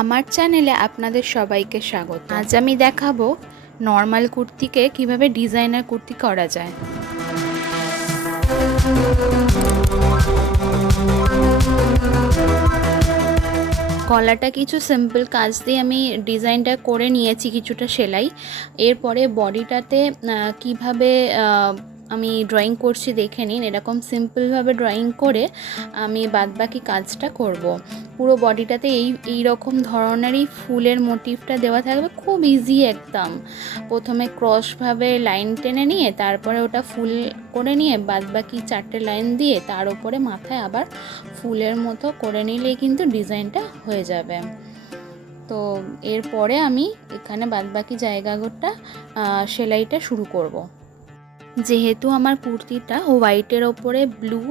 আমার চ্যানেলে আপনাদের সবাইকে স্বাগত। আজ আমি দেখাবো নর্মাল কুর্তিকে কিভাবে ডিজাইনার কুর্তি করা যায়। গলাটা কিছু সিম্পল কাজ দিয়ে আমি ডিজাইনটা করে নিয়েছি, কিছুটা সেলাই। এরপরে বডিটাতে কিভাবে আমি ড্রয়িং করছি দেখে নিন। এরকম সিম্পলভাবে ড্রয়িং করে আমি বাদবাকি কাজটা করব। পুরো বডিটাতে এই রকম ধরনেরই ফুলের মোটিভটা দেওয়া থাকবে, খুব ইজি একদম। প্রথমে ক্রসভাবে লাইন টেনে নিয়ে তারপরে ওটা ফুল করে নিয়ে বাদবাকি 4টে লাইন দিয়ে তার উপরে মাথায় আবার ফুলের মতো করে নিলেই কিন্তু ডিজাইনটা হয়ে যাবে। তো এরপরে আমি এখানে বাদবাকি জায়গাটা সেলাইটা শুরু করব। যেহেতু আমার কুর্তিটা হোয়াইটের ওপরে ব্লু,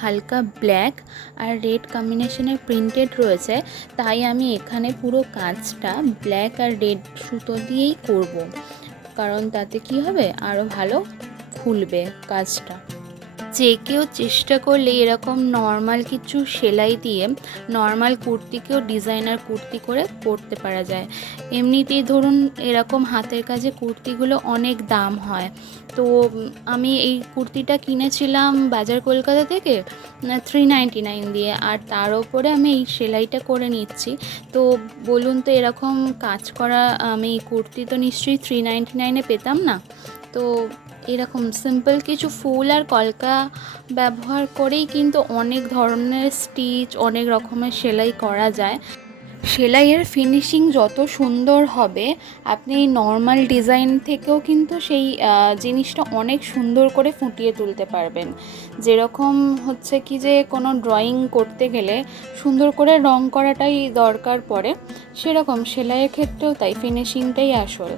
হালকা ব্ল্যাক আর রেড কম্বিনেশনের প্রিন্টেড রয়েছে, তাই আমি এখানে পুরো কাজটা ব্ল্যাক আর রেড সুতো দিয়েই করব, কারণ তাতে কি হবে, আরও ভালো খুলবে কাজটা। যে কেউ চেষ্টা করলে এরকম নর্মাল কিছু সেলাই দিয়ে নর্মাল কুর্তিকেও ডিজাইনার কুর্তি করে করতে পারা যায়। এমনিতেই ধরুন এরকম হাতের কাজে কুর্তিগুলো অনেক দাম হয়। তো আমি এই কুর্তিটা কিনেছিলাম বাজার কলকাতা থেকে 399 দিয়ে, আর তার ওপরে আমি এই সেলাইটা করে নিচ্ছি। তো বলুন তো, এরকম কাজ করা আমি কুর্তি তো নিশ্চয়ই 399-এ পেতাম না। তো এরকম সিম্পল কিছু ফুল আর কলকা ব্যবহার করেই কিন্তু অনেক ধরনের স্টিচ, অনেক রকমের সেলাই করা যায়। সেলাইয়ের ফিনিশিং যত সুন্দর হবে, আপনি নর্মাল ডিজাইন থেকেও কিন্তু সেই জিনিসটা অনেক সুন্দর করে ফুটিয়ে তুলতে পারবেন। যেরকম হচ্ছে কি যে কোনো ড্রয়িং করতে গেলে সুন্দর করে রং করাটাই দরকার পড়ে, সেরকম সেলাইয়ের ক্ষেত্রেও তাই, ফিনিশিংটাই আসল।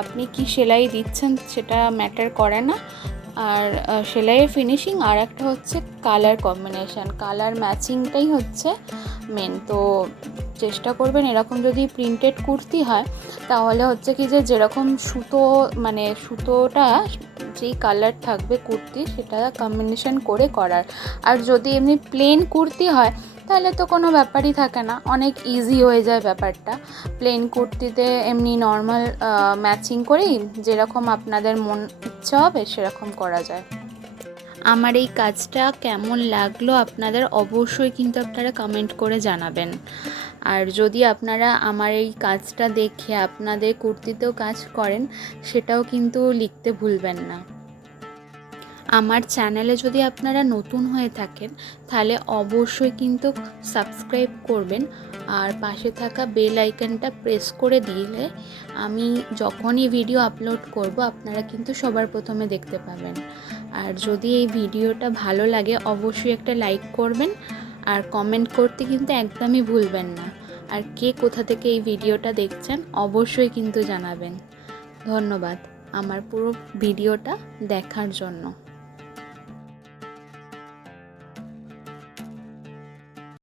আপনি কি সেলাই দিচ্ছেন সেটা ম্যাটার করে না। আর সেলাইয়ের ফিনিশিং আর একটা হচ্ছে কালার কম্বিনেশান, কালার ম্যাচিংটাই হচ্ছে মেন। তো চেষ্টা করবেন এরকম যদি প্রিন্টেড কুর্তি হয় তাহলে হচ্ছে কি যে যেরকম সুতো, মানে সুতোটা যেই কালার থাকবে কুর্তি সেটা কম্বিনেশন করে করার। আর যদি এমনি প্লেন কুর্তি হয় তাহলে তো কোনো ব্যাপারই থাকে না, অনেক ইজি হয়ে যায় ব্যাপারটা। প্লেন কুর্তিতে এমনি নর্মাল ম্যাচিং করেই যেরকম আপনাদের মন ইচ্ছা হবে সেরকম করা যায়। আমার এই কাজটা কেমন লাগলো আপনাদের অবশ্যই কিন্তু আপনারা কমেন্ট করে জানাবেন। আর যদি আপনারা আমার এই কাজটা দেখে আপনাদের কুর্তিতেও কাজ করেন সেটাও কিন্তু লিখতে ভুলবেন না। আমার চ্যানেলে যদি আপনারা নতুন হয়ে থাকেন তাহলে অবশ্যই কিন্তু সাবস্ক্রাইব করবেন, আর পাশে থাকা বেল আইকনটা প্রেস করে দিলে আমি যখনই ভিডিও আপলোড করব আপনারা কিন্তু সবার প্রথমে দেখতে পাবেন। আর যদি এই ভিডিওটা ভালো লাগে অবশ্যই একটা লাইক করবেন, আর কমেন্ট করতে কিন্তু একদমই ভুলবেন না। আর কে কোথা থেকে এই ভিডিওটা দেখছেন অবশ্যই কিন্তু জানাবেন। ধন্যবাদ আমার পুরো ভিডিওটা দেখার জন্য।